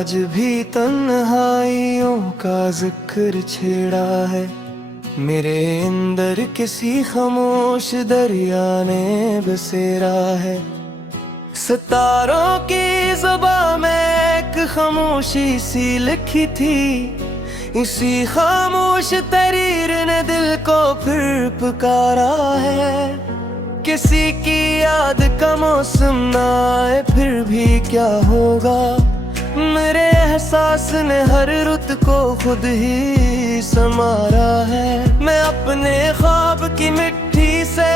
आज भी तन्हाइयों का जिक्र छेड़ा है। मेरे अंदर किसी खामोश दरिया ने बसेरा है। सितारों की ज़ुबां में एक खामोशी सी लिखी थी। इसी खामोश तहरीर ने दिल को फिर पुकारा है। किसी की याद का मौसम ना आए फिर भी क्या होगा। मेरे एहसास ने हर रुत को खुद ही संवारा है। मैं अपने ख्वाब की मिट्टी से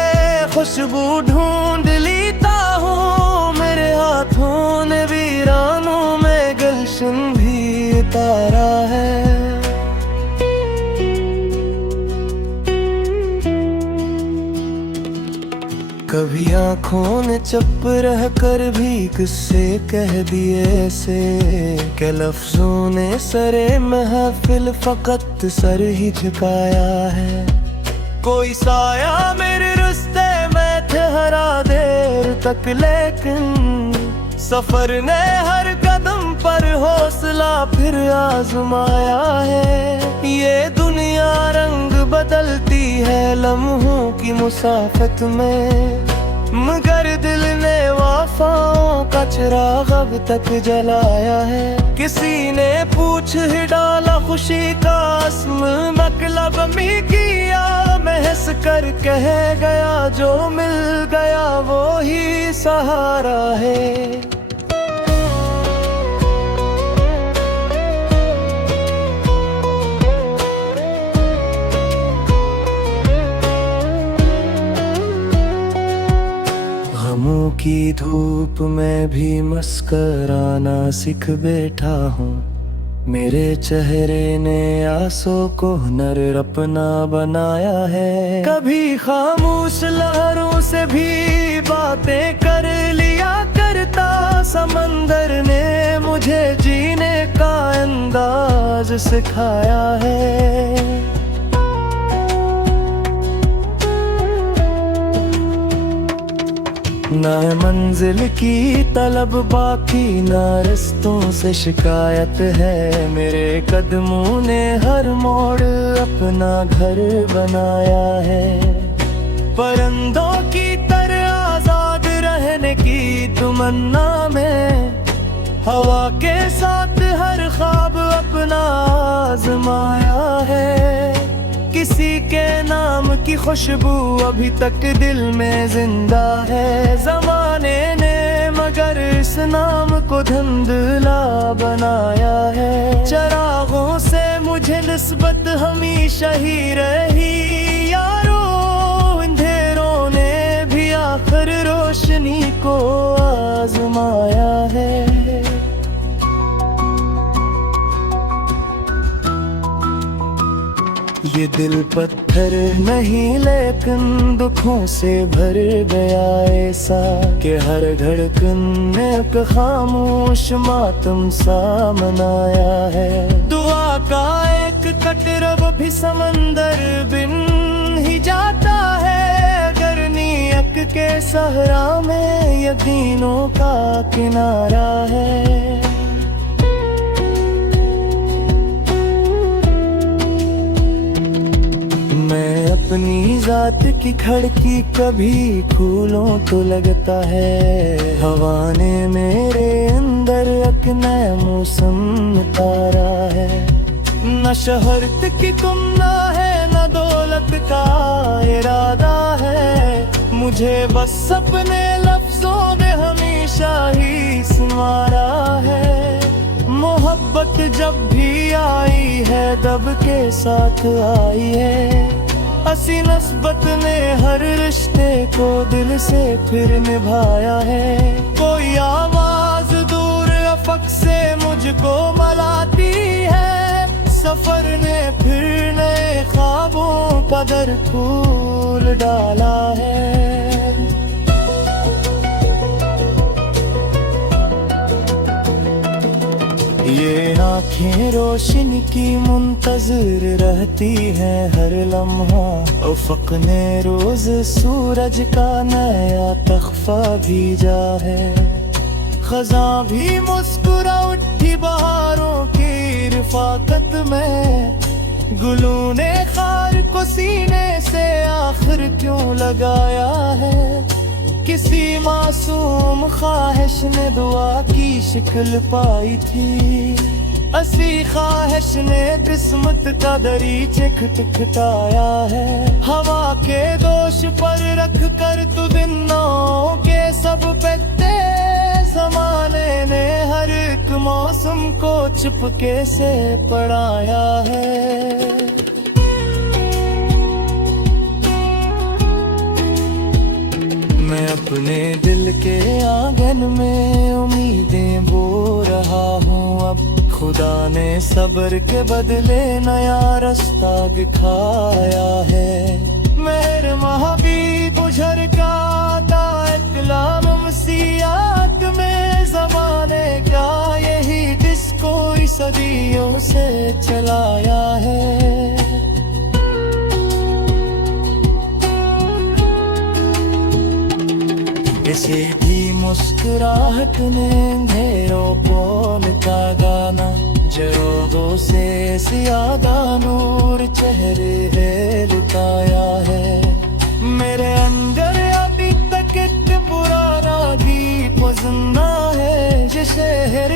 खुशबू ढूंढ लेता हूँ। मेरे हाथों ने वीरानों में गुलशन भी उतारा है। कभी आँखों ने चुप रह कर भी किस्से कह दिए ऐसे के लफ्जों ने सरे महफिल फकत सर ही झुकाया है। कोई साया मेरे रास्ते में ठहरा देर तक, लेकिन सफर ने हर कदम पर हौसला फिर आजमाया है। ये दुनिया रंग बदलती है लम्हों की मुसाफत में, मगर दिल ने वफाओं का चिराग अब तक जलाया है। किसी ने पूछ ही डाला खुशी का अस्म मतलब मी किया। महस कर कह गया जो मिल गया वो ही सहारा है। गमों की धूप में भी मुस्कराना सीख बैठा हूँ। मेरे चेहरे ने आंसू को हुनर अपना बनाया है। कभी खामोश लहरों से भी बातें कर लिया करता। समंदर ने मुझे जीने का अंदाज सिखाया है। ना मंजिल की तलब बाकी ना रस्तों से शिकायत है। मेरे कदमों ने हर मोड़ अपना घर बनाया है। परिंदों की तरह आजाद रहने की तमन्ना में हवा के साथ हर ख्वाब अपना आजमाया है। किसी के नाम की खुशबू अभी तक दिल में जिंदा है। जमाने ने मगर इस नाम को धुंधला बनाया है। चिरागों से मुझे निस्बत हमेशा ही रही यारो। अंधेरों ने भी आखिर रोशनी को आजमाया है। ये दिल पत्थर नहीं लेकिन दुखों से भर गया ऐसा कि हर धड़कन ने एक खामोश मातम सा मनाया है। दुआ का एक कतरा भी समंदर बिन ही जाता है। अगर नीयत के सहरा में यकीनों का किनारा है। मैं अपनी जात की खिड़की कभी खोलूं तो लगता है हवा ने मेरे अंदर एक नया मौसम उतारा है। न शहरत की तुमना है न दौलत का इरादा है। मुझे बस अपने लफ्जों ने हमेशा ही संवारा है। मोहब्बत जब भी आई है दब के साथ आई है। हसी नस्बत ने हर रिश्ते को दिल से फिर निभाया है। कोई आवाज दूर अफक से मुझको मलाती है। सफर ने फिर नए ख्वाबों का दर फूल डाला है। ये आँखें रोशनी की मुंतज़िर रहती हैं हर लम्हा। उफ़क़ ने रोज़ सूरज का नया तख्फ़ा भेजा है। खजा भी मुस्कुरा उठी बहारों की रिफाकत में। गुलों ने खार को सीने से आखिर क्यों लगाया है। किसी मासूम ख्वाहिश ने दुआ की शिक्ल पाई थी। असी ख्वाहिश ने किस्मत का दरीचे खटखटाया है। हवा के दोष पर रख कर तू दिनों के सब पत्ते। ज़माने ने हर एक मौसम को चुपके से पढ़ाया है। मैं अपने दिल के आंगन में उम्मीदें बो रहा हूँ अब। खुदा ने सब्र के बदले नया रास्ता दिखाया है। मेरे महबूब गुजर का आता कलाम मसीहात में। ज़माने का यही जिसको सदियों से चलाया है। किसी भी मुस्कुराहट ने अंधेरों बोलता गाना। जरोगों से ज्यादा नूर चेहरे लुटाया है। मेरे अंदर अभी तक एक पुराना गीत जिंदा है। जिसे हर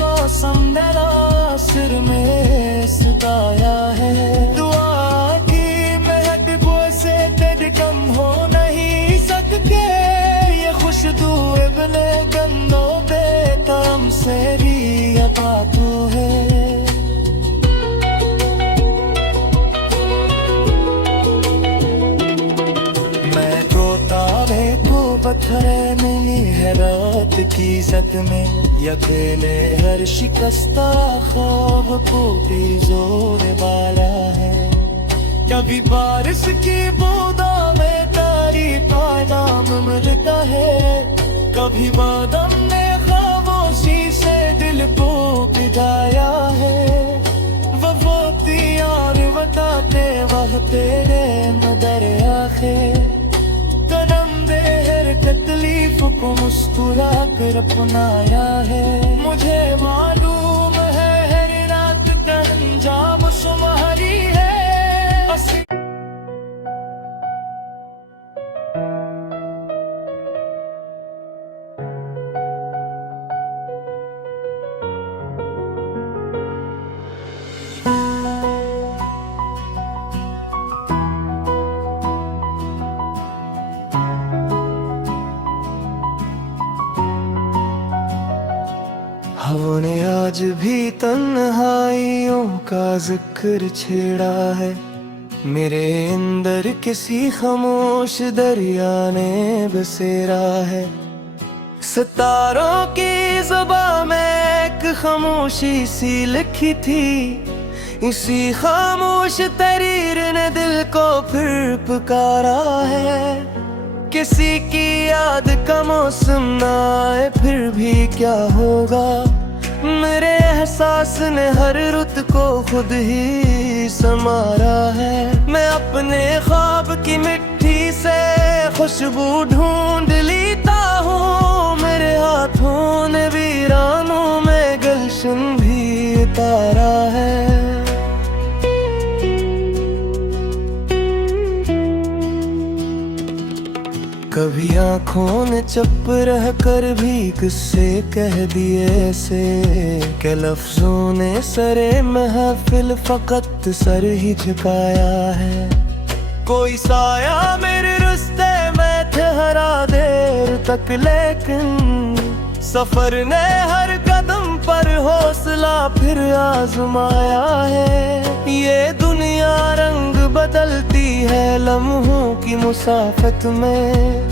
मौसम सिर में सताया है। दुआ की महक से तेरे कम हो नहीं सकते। खुशबू इब्ने गन्नों पे काम से रियता तू है। मैं रोता है तो पत्थर नहीं है रात की सत में। यकीने हर शिकस्ता ख्वाब को भी जोर वाला है। कभी बारिश की बूंदा में तारी पैगाम मिलता है। कभी बादम ने खामोशी से दिल को भिगाया है। वो यार बताते वह तेरे मदर आखिर। कदम दे हर तकलीफ को मुस्कुरा कर अपनाया है। मुझे मालूम है हर रात का अंजाम सुनहरी है। हवा ने आज भी तन्हाइयों का जिक्र छेड़ा है। मेरे अंदर किसी खामोश दरिया ने बसेरा है। सितारों की ज़ुबान में एक खामोशी सी लिखी थी। इसी खामोश तहरीर ने दिल को फिर पुकारा है। किसी की याद का मौसम ना आए फिर भी क्या होगा। मेरे एहसास ने हर रुत को खुद ही संवारा है। मैं अपने ख्वाब की मिट्टी से खुशबू ढूंढ लेता हूँ। मेरे हाथों ने वीरानों में गुलशन भी उतारा है। कभी आँखों ने चुप रह कर भी किस्से कह दिए ऐसे। के लफ्जों ने सरे महफिल फकत सर ही झुकाया है। कोई साया मेरे रास्ते में ठहरा देर तक लेकिन सफर ने हर कदम पर हौसला फिर आजमाया है। ये दुनिया रंग बदलती है लम्हों की मुसाफत में।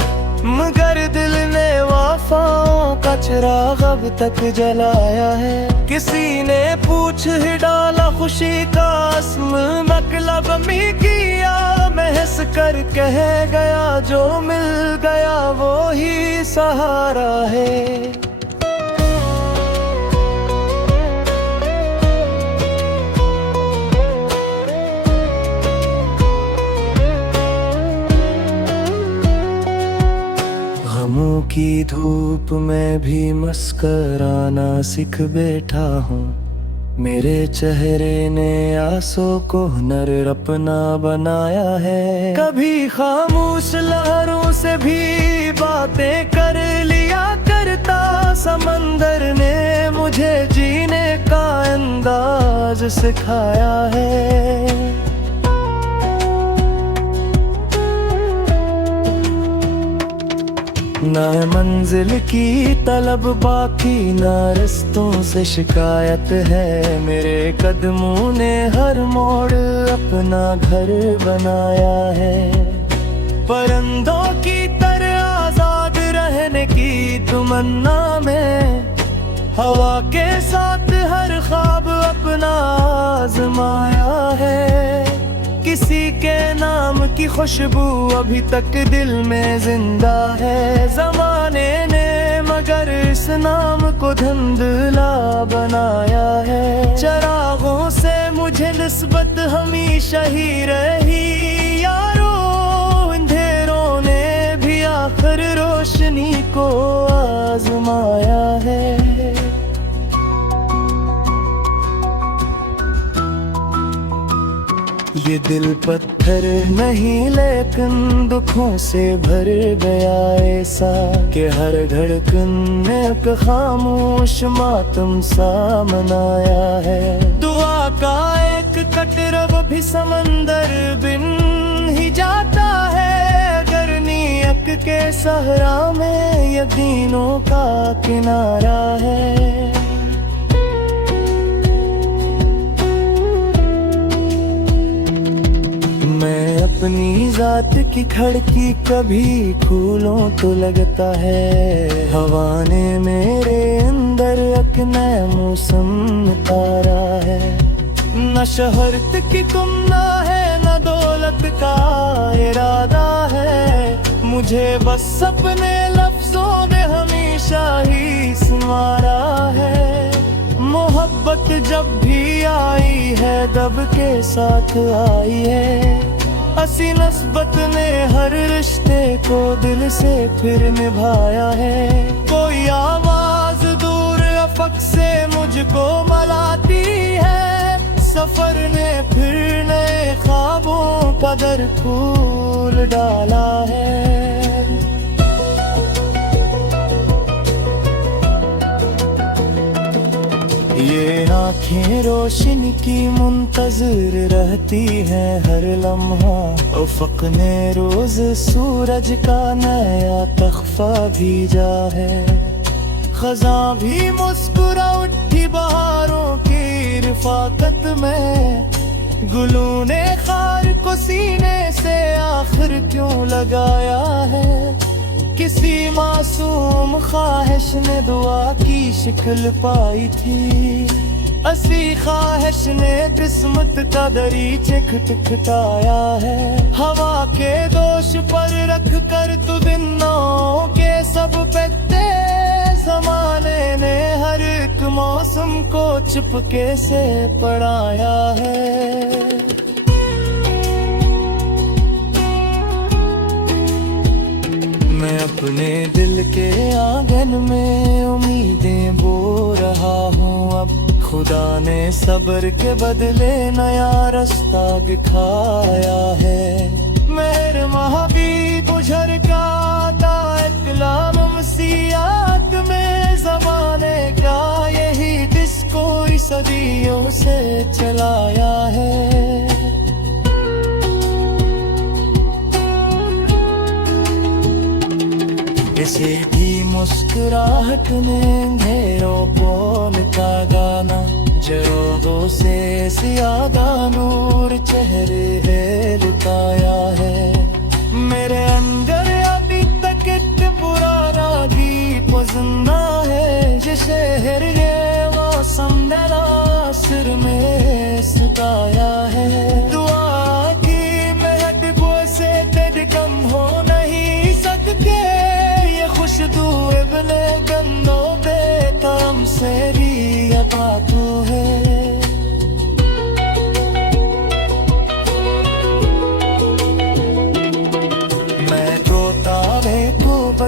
मगर दिल ने वफाओं का चिराग अब तक जलाया है। किसी ने पूछ ही डाला खुशी का अस्म मतलब मी किया। मैं हंस कर कह गया जो मिल गया वो ही सहारा है। की धूप में भी मुस्कराना सीख बैठा हूँ। मेरे चेहरे ने आंसू को हुनर अपना बनाया है। कभी खामोश लहरों से भी बातें कर लिया करता, समंदर ने मुझे जीने का अंदाज सिखाया है। ना मंजिल की तलब बाकी, ना रस्तों से शिकायत है। मेरे कदमों ने हर मोड़ अपना घर बनाया है। परिंदों की तरह आजाद रहने की तमन्ना में, हवा के साथ हर ख्वाब अपना आजमाया है। किसी के नाम की खुशबू अभी तक दिल में जिंदा है। जमाने ने मगर इस नाम को धुंधला बनाया है। चिरागों से मुझे निस्बत हमेशा ही रही यारो, अंधेरों ने भी आखिर रोशनी को आजमाया है। ये दिल पत्थर नहीं लेकिन दुखों से भर गया ऐसा, कि हर धड़कन ने एक खामोश मातम सा मनाया है। दुआ का एक कतरब भी समंदर बिन ही जाता है, अगर नीयत के सहरा में यकीनों का किनारा है। मैं अपनी जात की खिड़की कभी खोलूं तो लगता है, हवा ने मेरे अंदर एक नया मौसम उतारा है। न शोहरत की तुमना है, न दौलत का इरादा है। मुझे बस अपने लफ्जों ने हमेशा ही संवारा है। मोहब्बत जब भी आई है दब के साथ आई है। हसी नस्बत ने हर रिश्ते को दिल से फिर निभाया है। कोई आवाज दूर अफक से मुझको मलाती है। सफर ने फिर नए ख्वाबों का दर खोल डाला है। ये आँखें रोशनी की मुंतज़िर रहती हैं हर लम्हा। उफ़क़ ने रोज़ सूरज का नया तख्फ़ा भेजा है। ख़ज़ां भी मुस्कुरा उठी बहारों की रफ़ाक़त में। गुलों ने खार को सीने से आखिर क्यों लगाया है। किसी मासूम ख्वाहिश ने दुआ की शिक्ल पाई थी। असली ख्वाहिश ने किस्मत का दरीचे खटखटाया है। हवा के दोष पर रख कर तू दिनों के सब पत्ते, ज़माने ने हर एक मौसम को चुपके से पढ़ाया है। मैं अपने दिल के आंगन में उम्मीदें बो रहा हूँ अब। खुदा ने सब्र के बदले नया रास्ता दिखाया है। मेरे महबूब गुजर का आता इकलाम मसीहात में। ज़माने का यही जिसको सदियों से चलाया है। किसी भी मुस्कुराहट ने घेरों बोल का गाना। जरोगों से ज्यादा नूर चेहरे है लुटाया है। मेरे अंदर अभी तक एक पुराना गीत जिंदा है। ये शहर ये मौसम नासिर में सुताया है। दुआ की महक से तेरे कम हो नहीं सकते। खुशबू इब्ने गंदों पे काम से भी अता तू है।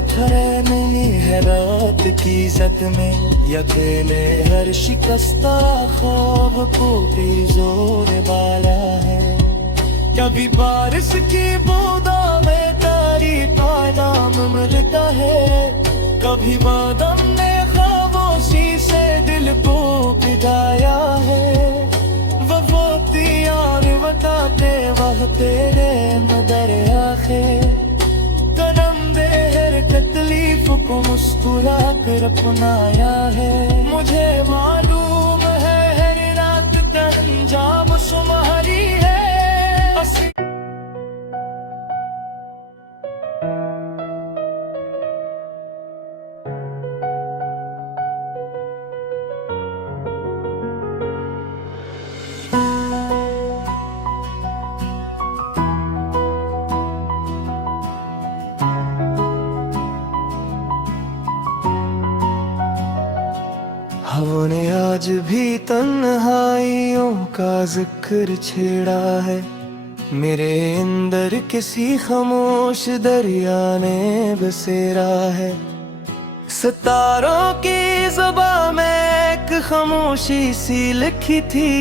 पत्थर नहीं है रात की इज्जत में, अकेले हर शिकस्ता ख्वाब को तेरी जोर वाला है। कभी बारिश की बूंदा में तारी पैगाम मिलता है, कभी बादम ने खामोशी से दिल को पिघाया है। वो यार बताते वह तेरे मदर आखिर, कदम दे हर तकलीफ को मुस्कुरा कर अपनाया है। मुझे मालूम है हर रात का अंजाम सुनहरी है। हवा ने आज भी तन्हाइयों का जिक्र छेड़ा है, मेरे अंदर किसी खामोश दरिया ने बसेरा है। सितारों की ज़बां में एक खामोशी सी लिखी थी,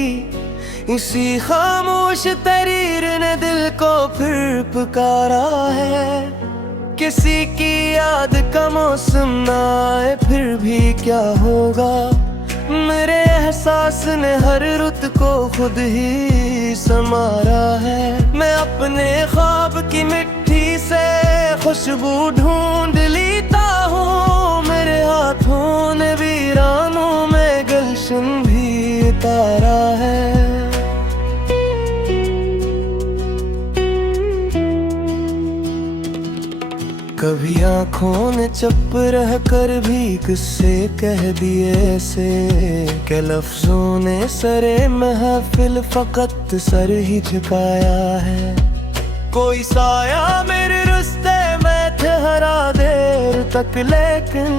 इसी खामोश तहरीर ने दिल को फिर पुकारा है। किसी की याद का मौसम ना आए फिर भी क्या होगा, मेरे एहसास ने हर रुत को खुद ही संवारा है। मैं अपने ख्वाब की मिट्टी से खुशबू ढूंढ लेता हूँ, मेरे हाथों ने वीरानों में गुलशन भी उतारा है। कभी आँखों ने चुप रह कर भी किस्से कह दिए ऐसे, के लफ्जों ने सरे महफिल फकत सर ही झुकाया है। कोई साया मेरे रास्ते में ठहरा देर तक, लेकिन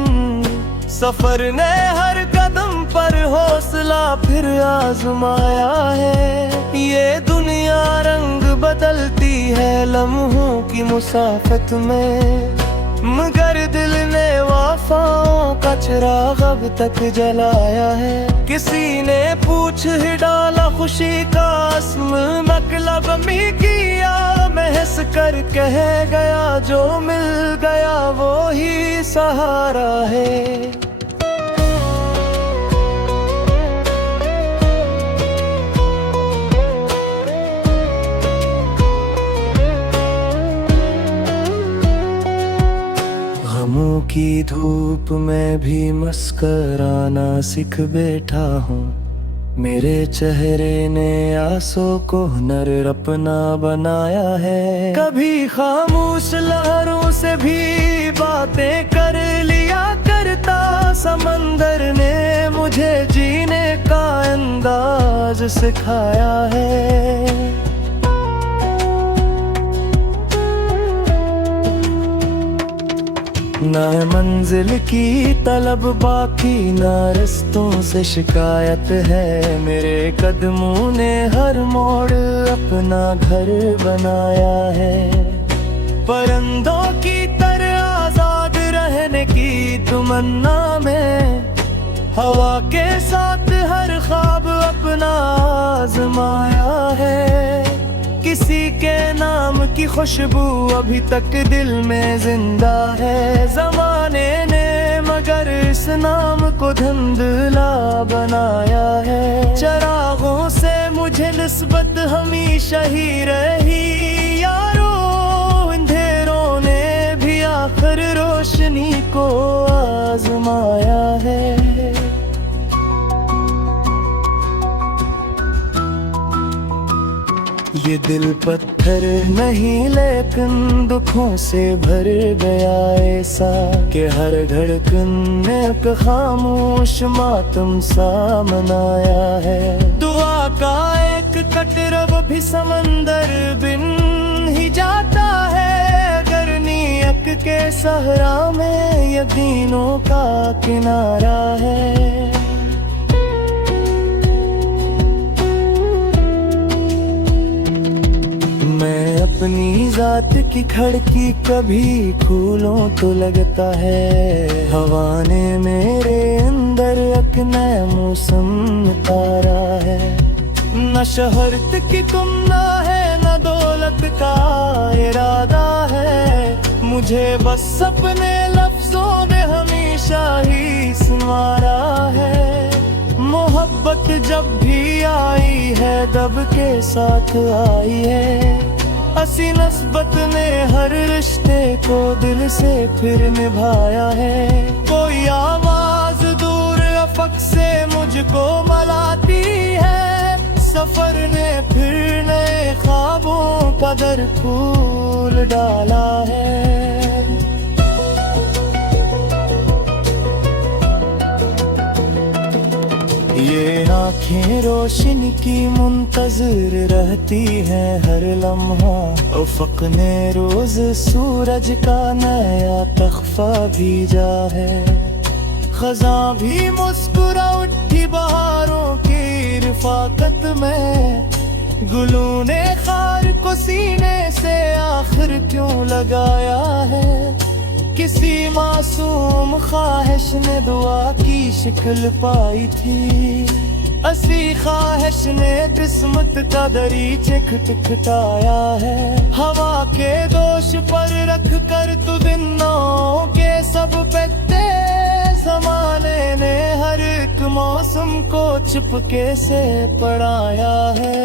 सफर ने हर कदम पर हौसला फिर आजमाया है। ये दुनिया रंग बदलती है लम्हों की मुसाफत में, मगर दिल ने वफाओं का चिराग अब तक जलाया है। किसी ने पूछ ही डाला खुशी का अस्म मतलब मी किया, महस कर कह गया जो मिल गया वो ही सहारा है। गमों की धूप में भी मुस्कराना सीख बैठा हूँ, मेरे चेहरे ने आंसू को हुनर अपना बनाया है। कभी खामोश लहरों से भी बातें कर लिया करता, समंदर ने मुझे जीने का अंदाज सिखाया है। ना मंजिल की तलब बाकी ना रस्तों से शिकायत है, मेरे कदमों ने हर मोड़ अपना घर बनाया है। परिंदों की तरह आजाद रहने की तमन्ना में, हवा के साथ हर ख्वाब अपना आजमाया है। किसी के नाम की खुशबू अभी तक दिल में जिंदा है, जमाने ने मगर इस नाम को धुंधला बनाया है। चिरागों से मुझे निस्बत हमेशा ही रही यारो, अंधेरों ने भी आखिर रोशनी को आजमाया है। ये दिल पत्थर नहीं लेकिन दुखों से भर गया ऐसा, कि हर धड़कन ने एक खामोश मातम सा मनाया है। दुआ का एक कटरब भी समंदर बिन ही जाता है, अगर नीयत के सहरा में यकीनों का किनारा है। मैं अपनी जात की खिड़की कभी खोलूं तो लगता है हवा ने मेरे अंदर एक नया मौसम उतारा है। न शोहरत की तुमना है न दौलत का इरादा है, मुझे बस अपने लफ्जों ने हमेशा ही संवारा है। मोहब्बत जब भी आई है दब के साथ आई है, हसी नस्बत ने हर रिश्ते को दिल से फिर निभाया है। कोई आवाज दूर अफक से मुझको मलाती है, सफर ने फिर नए ख्वाबों का दर फूल डाला है। ये आँखें रोशनी की मुंतजर रहती हैं हर लम्हा, उफ़क़ ने रोज सूरज का नया तख्फा भेजा है। ख़ज़ां भी मुस्कुरा उठी बहारों की रफ़ाकत में, गुलों ने खार को सीने से आखिर क्यों लगाया है। किसी मासूम ख्वाहिश ने दुआ की शिकल पाई थी, असी ख्वाहिश ने किस्मत का दरीचे खटखटाया है। हवा के दोष पर रख कर तू दिनों के सब पत्ते, ज़माने ने हर एक मौसम को चुपके से पढ़ाया है।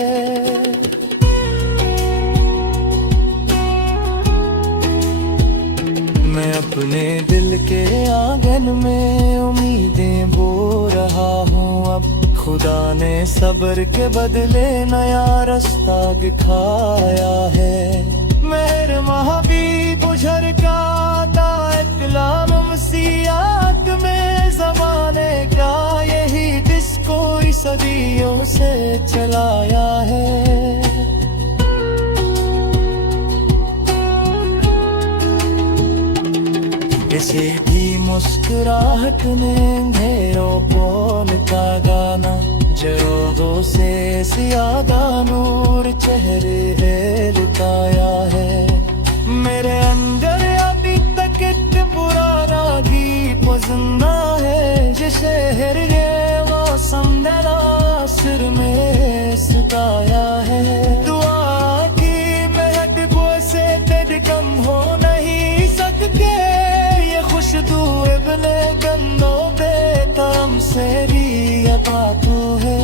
मैं अपने दिल के आंगन में उम्मीदें बो रहा हूँ अब, खुदा ने सब्र के बदले नया रास्ता दिखाया है। मेहर महाबीब उझर का आता कलाम मसीहात में, ज़माने का यही जिसको सदियों से चलाया है। किसी भी मुस्कुराहट ने अंधेरों बोल का गाना, जरोदों से ज्यादा नूर चेहरे है लुटाया है। मेरे अंदर अभी तक एक पुराना गीत जिंदा है, जिसे हर ये मौसम सिर में सुताया है। दुआ की महक से तेरे कम हो नहीं सकते, खुशबू इब्ने गंदों बेतरम से भी अता तू है।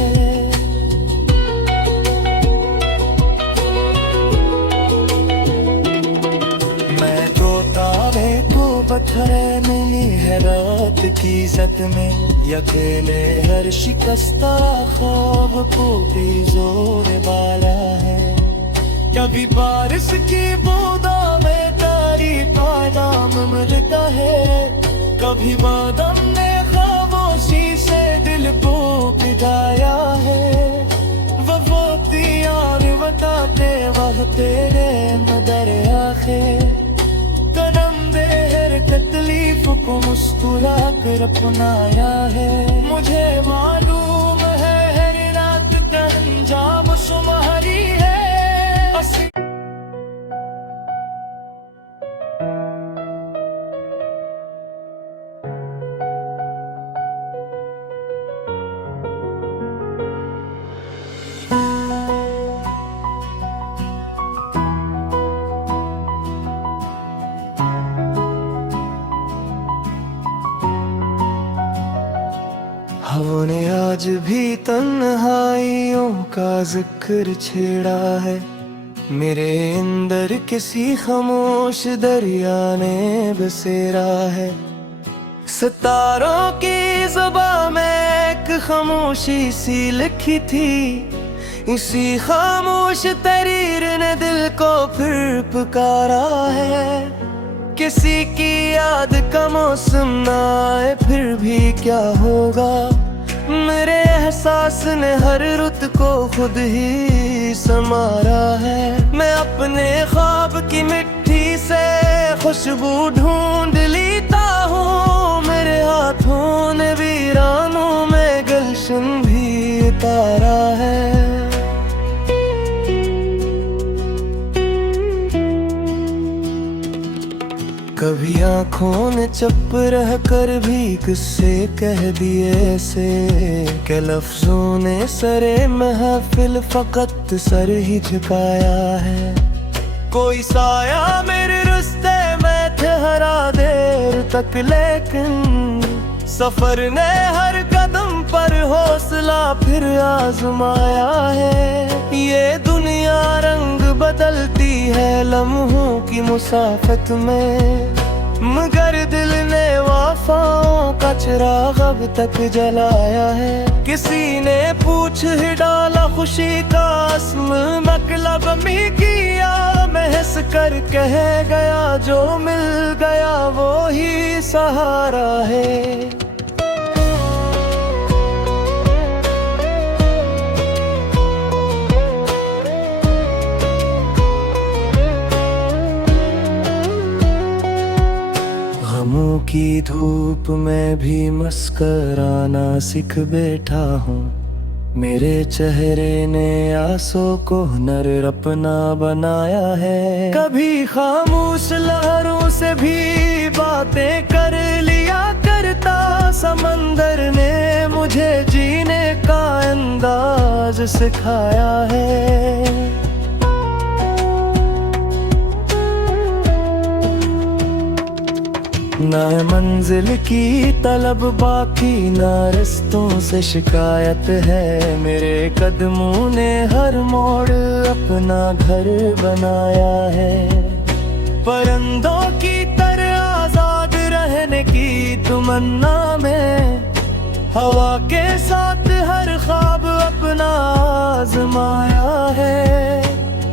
मैं तो तारे को पत्थरे नहीं है रात की इज़्ज़त में, अकेले हर शिकस्ता ख्वाब को भी जोर वाला है। कभी बारिश की बूंदा में तारी पैगाम मिलता है, कभी बादम ने खामोशी से दिल को पिघाया है। वो यार बताते वह तेरे मदर आखिर, कदम दे हर तकलीफ को मुस्कुरा कर अपनाया है। मुझे मालूम है हर रात का अंजाम सुनहरी है। हवा ने आज भी तन्हाइयों का जिक्र छेड़ा है, मेरे अंदर किसी खामोश दरिया ने बसेरा है। सितारों की ज़ुबान में एक खामोशी सी लिखी थी, इसी खामोश तहरीर ने दिल को फिर पुकारा है। किसी की याद का मौसम ना आए फिर भी क्या होगा, मेरे एहसास ने हर रुत को खुद ही संवारा है। मैं अपने ख्वाब की मिट्टी से खुशबू ढूंढ लेता हूँ, मेरे हाथों ने वीरानों में गुलशन भी उतारा है। कभी आँखों ने चुप रह कर भी किस्से कह दिए ऐसे के लफ्जों ने सरे महफिल फकत सर ही झुकाया है। कोई साया मेरे रास्ते में ठहरा देर तक, लेकिन सफर ने हर कदम पर हौसला फिर आजमाया है। ये दुनिया रंग बदलती है लम्हों की मुसाफत में, मगर दिल ने वफाओं का चिराग अब तक जलाया है। किसी ने पूछ ही डाला खुशी का अस्म मतलब मी किया, महस कर कह गया जो मिल गया वो ही सहारा है। गमों की धूप में भी मुस्कराना सीख बैठा हूँ, मेरे चेहरे ने आंसू को हुनर अपना बनाया है। कभी खामोश लहरों से भी बातें कर लिया करता, समंदर ने मुझे जीने का अंदाज सिखाया है। ना मंजिल की तलब बाकी ना रिश्तों से शिकायत है, मेरे कदमों ने हर मोड़ अपना घर बनाया है। परिंदों की तरह आजाद रहने की तमन्ना में, हवा के साथ हर ख्वाब अपना आजमाया है।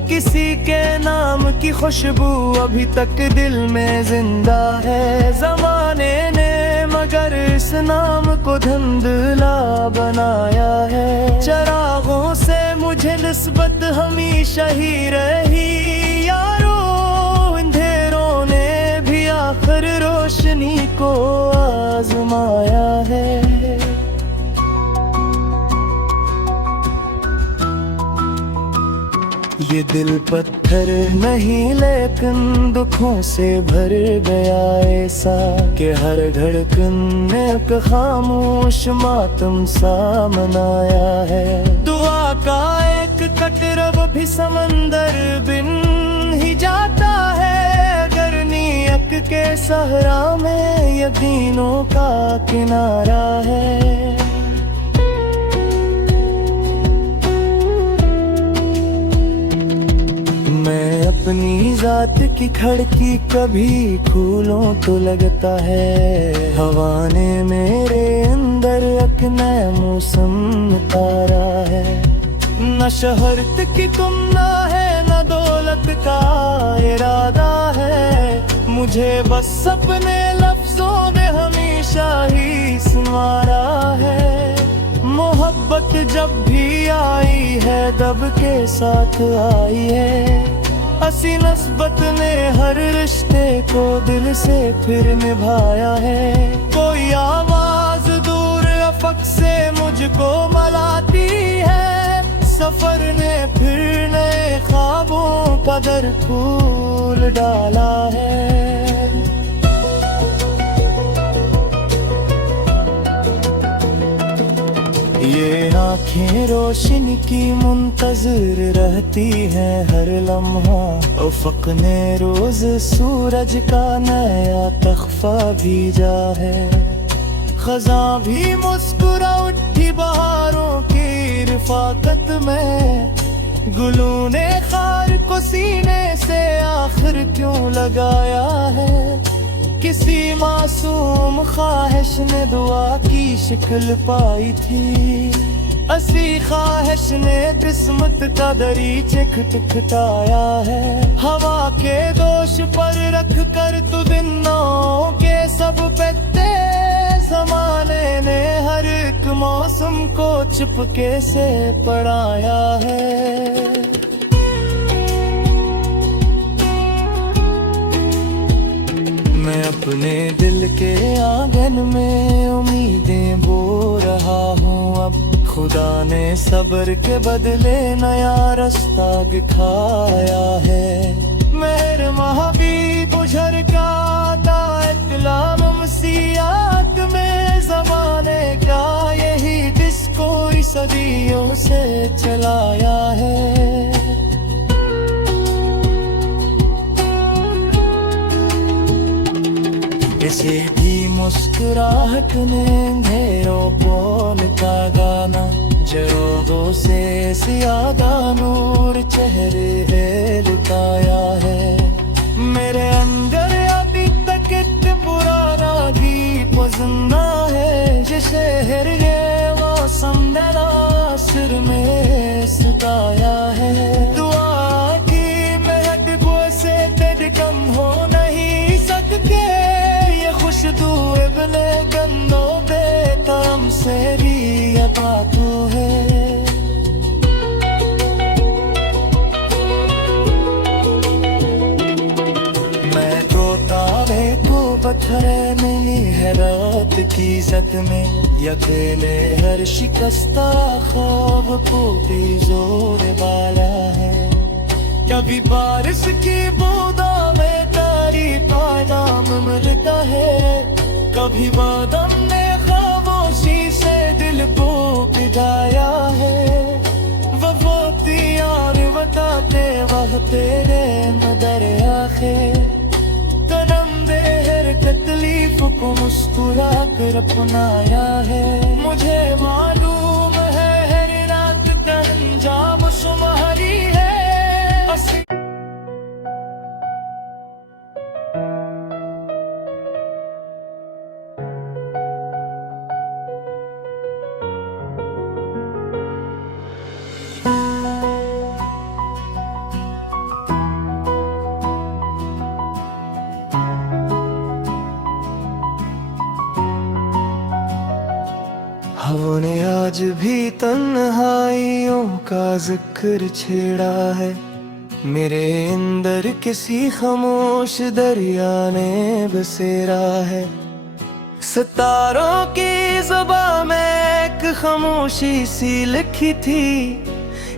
किसी के नाम की खुशबू अभी तक दिल में जिंदा है, जमाने ने मगर इस नाम को धुंधला बनाया है। चिरागों से मुझे निस्बत हमेशा ही रही यारो, अंधेरों ने भी आखिर रोशनी को आजमाया है। ये दिल पत्थर नहीं लेकिन दुखों से भर गया ऐसा, कि हर धड़कन ने एक खामोश मातम सा मनाया है। दुआ का एक कतरब भी समंदर बिन ही जाता है, अगर नीयत के सहरा में यकीनों का किनारा है। मैं अपनी जात की खिड़की कभी खोलूं तो लगता है, हवा ने मेरे अंदर एक नया मौसम उतारा है। न शोहरत की तुमना है न दौलत का इरादा है, मुझे बस अपने लफ्जों ने हमेशा ही संवारा है। मोहब्बत जब भी आई है दब के साथ आई है, असी नस्बत ने हर रिश्ते को दिल से फिर निभाया है। कोई आवाज दूर अफक से मुझको मलाती है, सफर ने फिर नए ख्वाबों का दर फूल डाला है। ये आँखें रोशनी की मुंतज़िर रहती हैं हर लम्हा, उफ़क़ ने रोज सूरज का नया तख्फ़ा भेजा है। ख़ज़ां भी मुस्कुरा उठी बहारों की रफ़ाकत में, गुलों ने खार को सीने से आखिर क्यों लगाया है। किसी मासूम ख्वाहिश ने दुआ की शिकल पाई थी, असी ख्वाहिश ने किस्मत का दरीचे खटखटाया है। हवा के दोष पर रख कर तू दिनों के सब पत्ते, ज़माने ने हर एक मौसम को चुपके से पढ़ाया है। मैं अपने दिल के आंगन में उम्मीदें बो रहा हूँ अब, खुदा ने सब्र के बदले नया रास्ता दिखाया है। मेहर महाबीब उझर का किसी भी मुस्कुराहट ने अंधेरों बोलता गाना, जरोगों से ज्यादा नूर चेहरे लुटाया है। मेरे अंदर अभी तक एक पुराना गीत जिंदा है, जिसे हर ये मौसम मेरा सिर में सताया है। दुआ की महक से तेरे कम हो नहीं सकते, ये खुशबू इब्ने गन्नो बेतम से भी अता तू है। मैं तो तारे को पत्थरे नहीं है रात की सत में, अकेले हर शिकस्ता ख्वाब को भी जोर वाला है। कभी बारिश की बूंदा में तारी पैगाम मिलता है, कभी बादम ने खामोशी से दिल को पिघाया है। वो यार बताते वह तेरे मदर आखिर, कदम दे हर तकलीफ को मुस्कुरा कर अपनाया है। मुझे मालूम है हर रात का अंजाम सुनहरी है। हवा ने आज भी तन्हाइयों का जिक्र छेड़ा है, मेरे अंदर किसी खामोश दरिया ने बसेरा है। सितारों की ज़ुबां में एक खामोशी सी लिखी थी,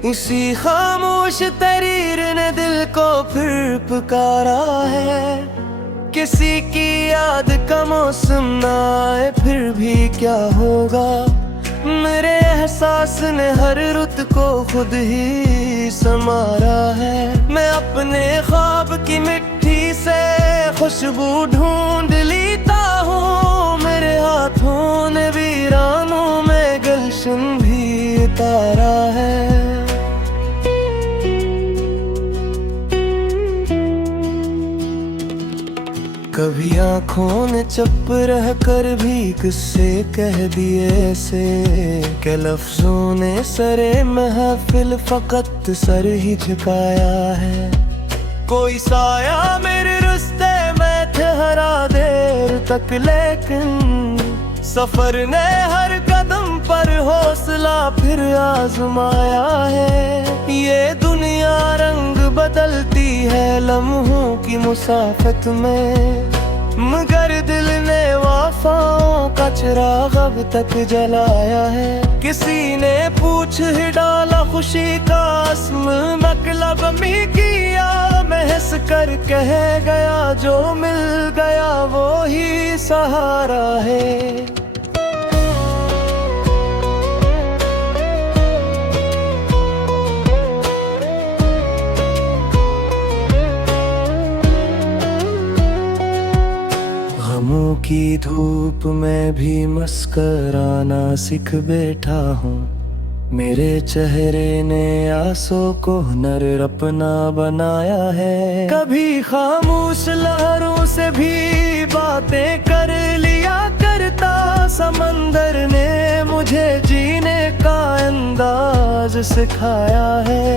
इसी खामोश तहरीर ने दिल को फिर पुकारा है। किसी की याद का मौसम ना आए फिर भी क्या होगा, मेरे एहसास ने हर रुत को खुद ही संवारा है। मैं अपने ख्वाब की मिट्टी से खुशबू ढूंढ लेता हूँ, मेरे हाथों ने वीरानों में गुलशन भी उतारा है। कभी आँखों ने चुप रह कर भी किस्से कह दिए ऐसे, के लफ्जों ने सरे महफिल फकत सर ही झुकाया है। कोई साया मेरे रास्ते में ठहरा देर तक, लेकिन सफर ने हर कदम पर हौसला फिर आजमाया है। ये दुनिया रंग बदलती है लम्हों की मुसाफत में, मगर दिल ने वफाओं का चिराग अब तक जलाया है। किसी ने पूछ ही डाला खुशी का अस्म मतलब मी किया, महस कर कह गया जो मिल गया वो ही सहारा है। गमों की धूप में भी मुस्कुराना सीख बैठा हूँ, मेरे चेहरे ने आंसू को हुनर अपना बनाया है। कभी खामोश लहरों से भी बातें कर लिया करता, समंदर ने मुझे जीने का अंदाज सिखाया है।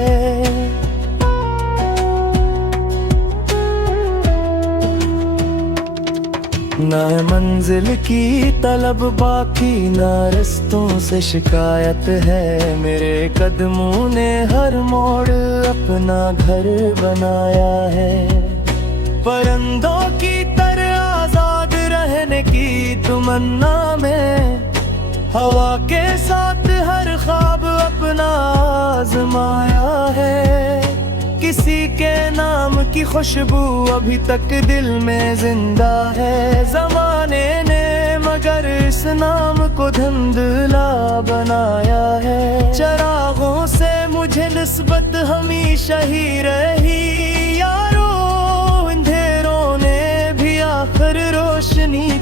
ना मंजिल की तलब बाकी ना रस्तों से शिकायत है, मेरे कदमों ने हर मोड़ अपना घर बनाया है। परिंदों की तरह आजाद रहने की तमन्ना में, हवा के साथ हर ख्वाब अपना आजमाया है। किसी के नाम की खुशबू अभी तक दिल में जिंदा है, जमाने ने मगर इस नाम को धुंधला बनाया है। चिरागों से मुझे निस्बत हमेशा ही रही यारो, अंधेरों ने भी आखिर रोशनी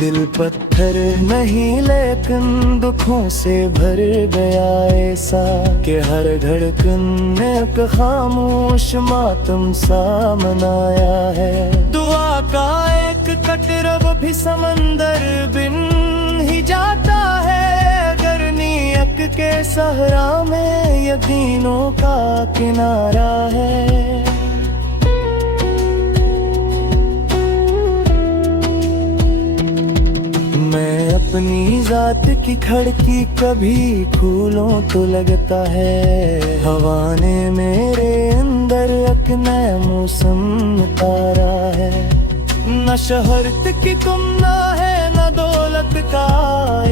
दिल पत्थर नहीं लेकिन दुखों से भर गया ऐसा कि हर धड़कन ने एक खामोश मातम सा मनाया है। दुआ का एक कतरब भी समंदर बिन ही जाता है, अगर नीयत के सहरा में यकीनों का किनारा है। मैं अपनी जात की खिड़की कभी खोलूं तो लगता है हवा ने मेरे अंदर एक नया मौसम उतारा है। न शहरत की तुमना है न दौलत का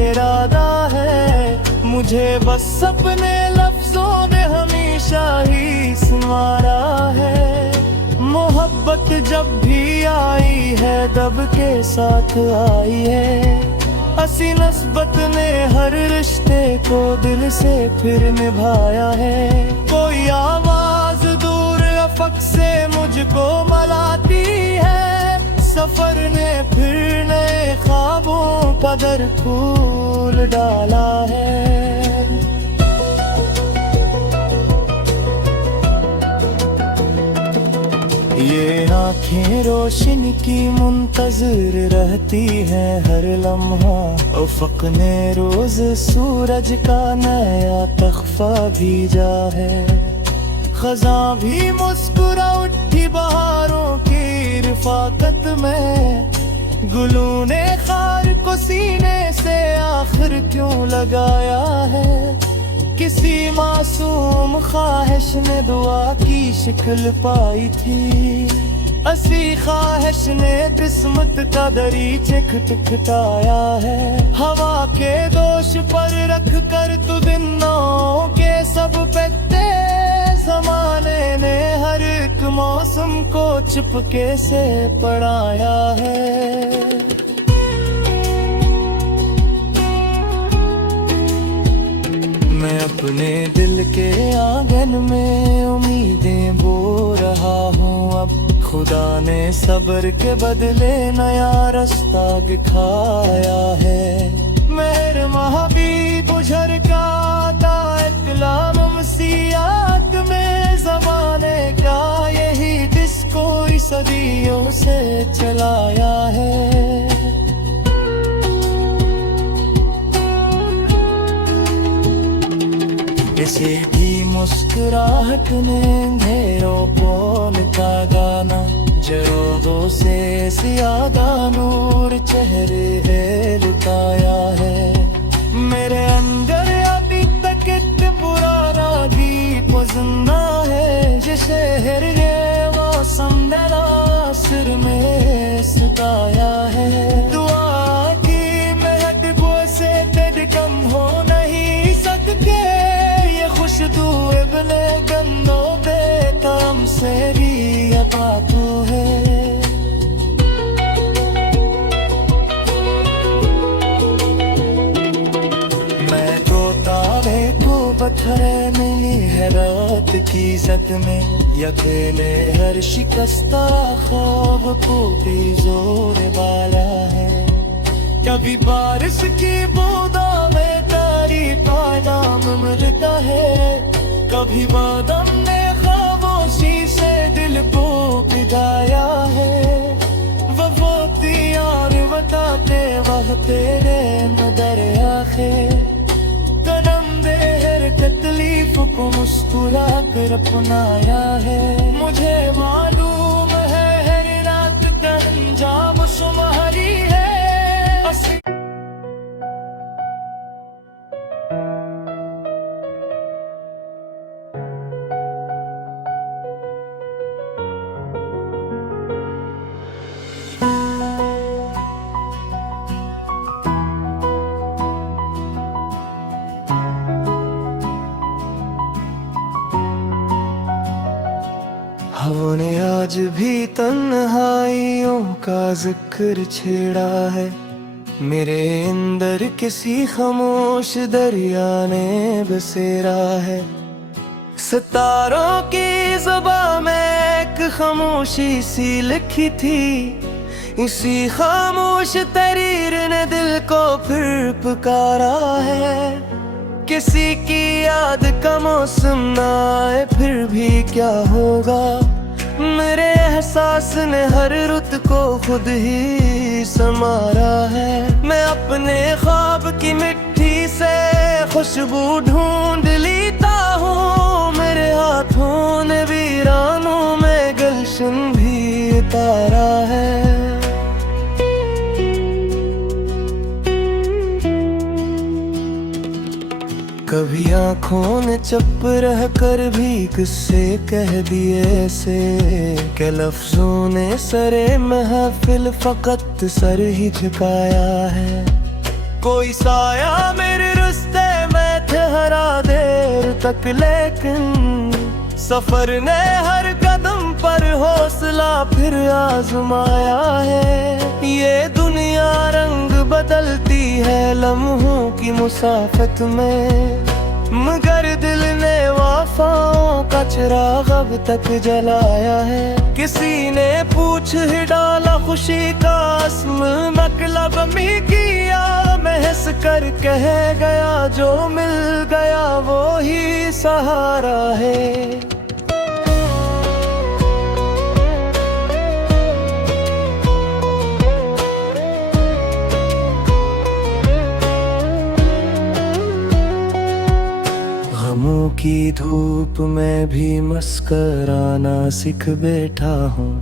इरादा है, मुझे बस अपने लफ्जों ने हमेशा ही संवारा है। मोहब्बत जब भी आई है दब के साथ आई है, हसी नस्बत ने हर रिश्ते को दिल से फिर निभाया है। कोई आवाज दूर अफक से मुझको मलाती है, सफर ने फिर नए ख्वाबों का दर खोल डाला है। ये आँखें रोशनी की मुंतज़िर रहती हैं हर लम्हा, उफ़क़ ने रोज़ सूरज का नया तख्फ़ा भेजा है। ख़ज़ां भी मुस्कुरा उठी बहारों की रफ़ाकत में, गुलों ने खार को सीने से आखिर क्यों लगाया है। किसी मासूम ख्वाहिश ने दुआ की शिकल पाई थी, असली ख्वाहिश ने किस्मत का दरीचे खटखटाया है। हवा के दोष पर रख कर तू दिनों के सब पत्ते, ज़माने ने हर एक मौसम को चुपके से पढ़ाया है। मैं अपने दिल के आंगन में उम्मीदें बो रहा हूँ अब, खुदा ने सब्र के बदले नया रास्ता दिखाया है। मेहर महबूब गुजर का कलाम मसीहात में, ज़माने का यही जिसको सदियों से चलाया है। किसी भी मुस्कुराहट ने अंधेरों बोल का गाना, जरोदों से ज्यादा नूर चेहरे लुटाया है। मेरे अंदर अभी तक एक पुराना गीत जिंदा है, जिसे हर ये मौसम सिर में सताया है। दुआ की महक से तेरे कम हो नहीं सकते, खुशबू इब्ने गन्नो बेकम से भी अता तू है। मैं तो तारे को बखरे मिली है रात की इज़्ज़त में, अकेले हर शिकस्ता ख्वाब को जोर वाला है। कभी बारिश की बूंदा में तारी पैगाम मिलता है, कभी बादम ने खामोशी से दिल को भिगाया है। वो यार बताते वह तेरे मदर आखे, कदम दे हर तकलीफ को मुस्कुरा कर अपनाया है। मुझे मालूम है हर रात का अंजाम सुनहरी है। हवा ने आज भी तन्हाइयों का जिक्र छेड़ा है, मेरे अंदर किसी खामोश दरिया ने बसेरा है। सितारों की ज़ुबां में एक खामोशी सी लिखी थी, इसी खामोश तहरीर ने दिल को फिर पुकारा है। किसी की याद का मौसम ना आए फिर भी क्या होगा, मेरे एहसास ने हर रुत को खुद ही संवारा है। मैं अपने ख्वाब की मिट्टी से खुशबू ढूंढ लेता हूँ, मेरे हाथों ने वीरानों में गुलशन भी उतारा है। कभी आँखों ने चुप रह कर भी किस्से कह दिए ऐसे, के लफ्जों ने सरे महफिल फकत सर ही झुकाया है। कोई साया मेरे रास्ते में ठहरा देर तक, लेकिन सफर ने हर कदम पर हौसला फिर आजमाया है। ये दुनिया रंग बदलती है लम्हों की मुसाफत में, मगर दिल ने वफाओं का चिराग अब तक जलाया है। किसी ने पूछ ही डाला खुशी का अस्म मतलब मी किया, मैं हंस कर कह गया जो मिल गया वो ही सहारा है। गमों की धूप में भी मुस्कराना सीख बैठा हूँ,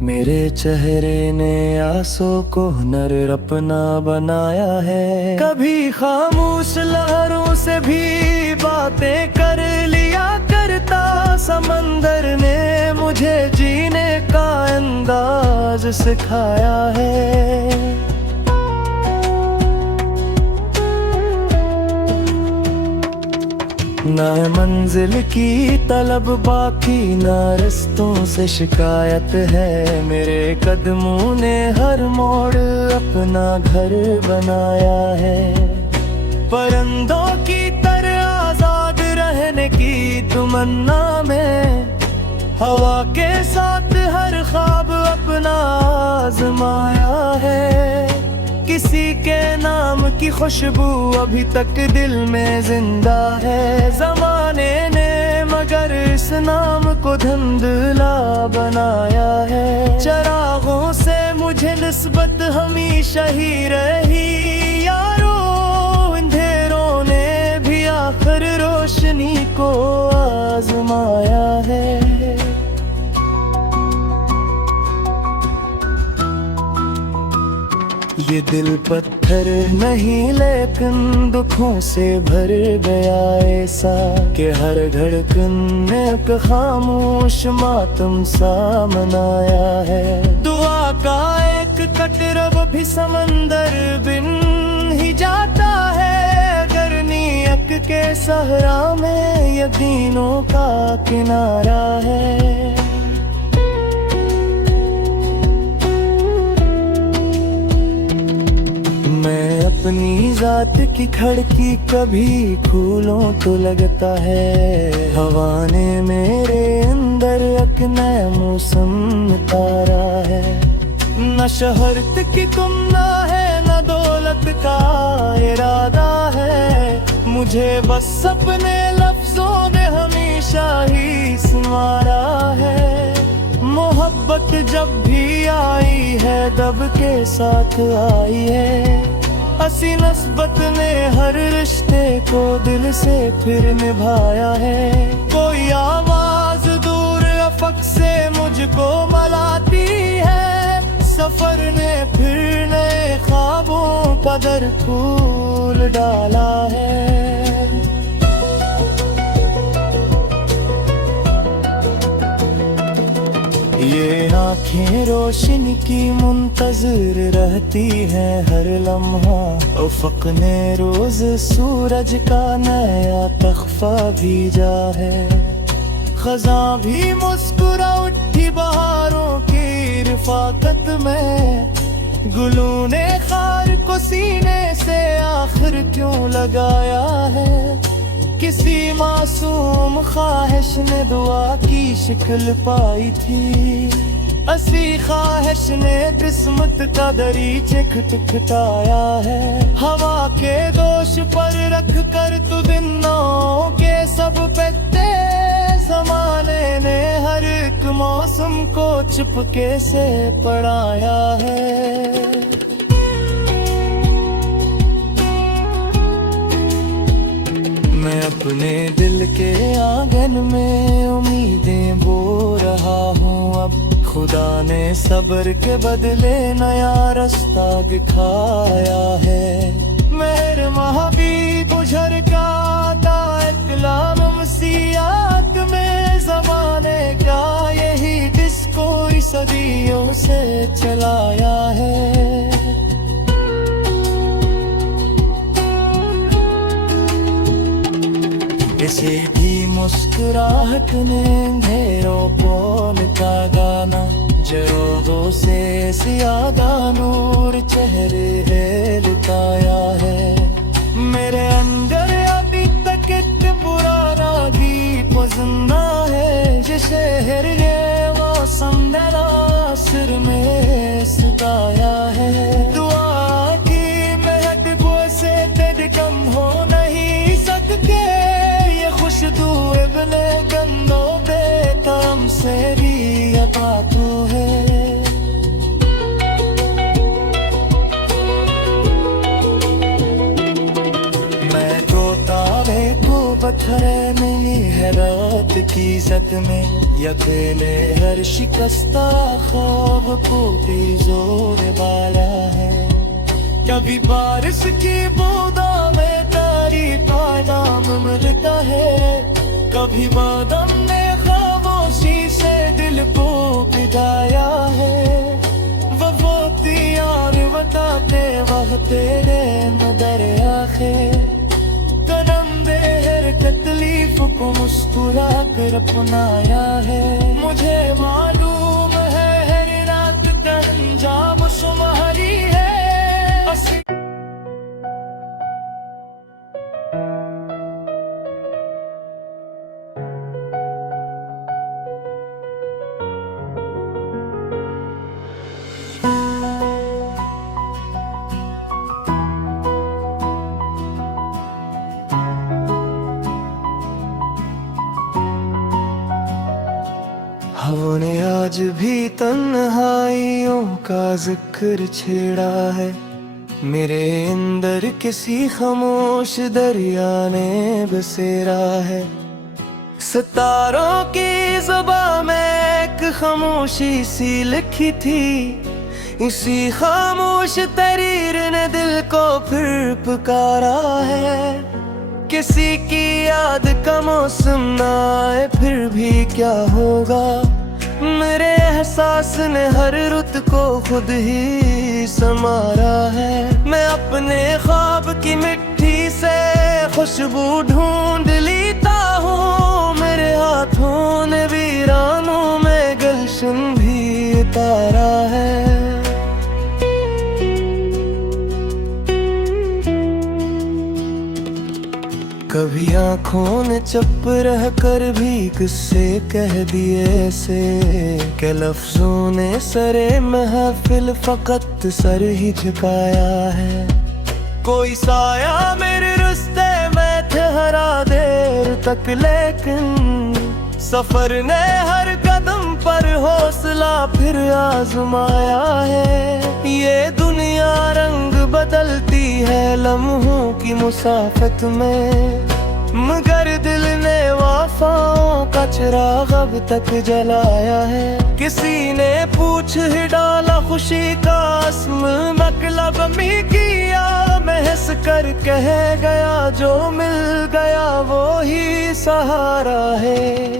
मेरे चेहरे ने आंसू को हुनर अपना बनाया है। कभी खामोश लहरों से भी बातें कर लिया करता, समंदर ने मुझे जीने का अंदाज सिखाया है। ना मंजिल की तलब बाकी ना रस्तों से शिकायत है, मेरे कदमों ने हर मोड़ अपना घर बनाया है। परिंदों की तरह आजाद रहने की तमन्ना में, हवा के साथ हर ख्वाब अपना आजमाया है। किसी के नाम की खुशबू अभी तक दिल में जिंदा है, जमाने ने मगर इस नाम को धुंधला बनाया है। चिरागों से मुझे निस्बत हमेशा ही रही यारो, अंधेरों ने भी आखिर रोशनी को आजमाया है। ये दिल पत्थर नहीं लेकिन दुखों से भर गया ऐसा, कि हर धड़कन ने एक खामोश मातम सा मनाया है। दुआ का एक कटरब भी समंदर बिन ही जाता है, अगर नीयत के सहरा में यकीनों का किनारा है। मैं अपनी जात की खिड़की कभी खोलूं तो लगता है, हवा ने मेरे अंदर एक नया मौसम उतारा है। न शहरत की तुमना है न दौलत का इरादा है, मुझे बस अपने लफ्जों ने हमेशा ही संवारा है। मोहब्बत जब भी आई है दब के साथ आई है, हसी नस्बत ने हर रिश्ते को दिल से फिर निभाया है। कोई आवाज दूर अफक से मुझको मलाती है, सफर ने फिर नए ख्वाबों का दर फूल डाला है। ये आँखें रोशनी की मुंतज़िर रहती हैं हर लम्हा, उफ़क़ ने रोज सूरज का नया तख्फ़ा भेजा है। ख़ज़ां भी मुस्कुरा उठी बहारों की रिफ़ाक़त में, गुलों ने खार को सीने से आखिर क्यों लगाया है। किसी मासूम ख्वाहिश ने दुआ की शिकल पाई थी, असी ख्वाहिश ने किस्मत का दरीचे खटखटाया है। हवा के दोष पर रख कर तू दिनों के सब पे ज़माने ने हर एक मौसम को चुपके से पढ़ाया है। मैं अपने दिल के आंगन में उम्मीदें बो रहा हूँ अब। खुदा ने सब्र के बदले नया रास्ता दिखाया है। मेहर महाबी गुजर का कलाम मसीहात में ज़माने का यही जिसको सदियों से चलाया है। किसी भी मुस्कुराहट ने अंधेरों को मिटा गाना, जरोदों से सियादा नूर चेहरे लुटाया है। मेरे अंदर अभी तक एक पुराना गीत जिंदा है, जिसे हर ये मौसम ने सिर में सताया है। दुआ की महक से तेरे कम हो नहीं सकते, खुशबू इब्ने गन्नों पे काम से भी अता तू है। मैं तो तारे को पत्थरे नहीं है रात की सत में, यकीने हर शिकस्ता ख्वाब को जोर वाला है। कभी बारिश की बूंदा में तारी नाम मिलता है, कभी बादम ने खामोशी से दिल को पिघाया है। वो यार बताते वह तेरे मदर आखिर, कदम दे हर तकलीफ को मुस्कुरा कर अपनाया है। मुझे मालूम है हर रात का अंजाम सुनहरी है। हवा ने आज भी तन्हाइयों का जिक्र छेड़ा है। मेरे अंदर किसी खामोश दरिया ने बसेरा है। सितारों की ज़ुबान में एक खामोशी सी लिखी थी, इसी खामोश तहरीर ने दिल को फिर पुकारा है। किसी की याद का मौसम ना आए फिर भी क्या होगा, मेरे एहसास ने हर रुत को खुद ही संवारा है। मैं अपने ख्वाब की मिट्टी से खुशबू ढूंढ लेता हूँ, मेरे हाथों ने वीरानों में गुलशन भी उतारा है। कभी आँखों ने चुप रह कर भी किस्से कह दिए ऐसे, के लफ्जों ने सरे महफिल फकत सर ही झुकाया है। कोई साया मेरे रास्ते में ठहरा देर तक, लेकिन सफर ने हर कदम पर हौसला फिर आजमाया है। ये दुनिया रंग बदलती है लम्हों की मुसाफत में, मगर दिल ने वफाओं का चिराग अब तक जलाया है। किसी ने पूछ ही डाला खुशी का अस्म मतलब मी किया, महस कर कह गया जो मिल गया वो ही सहारा है।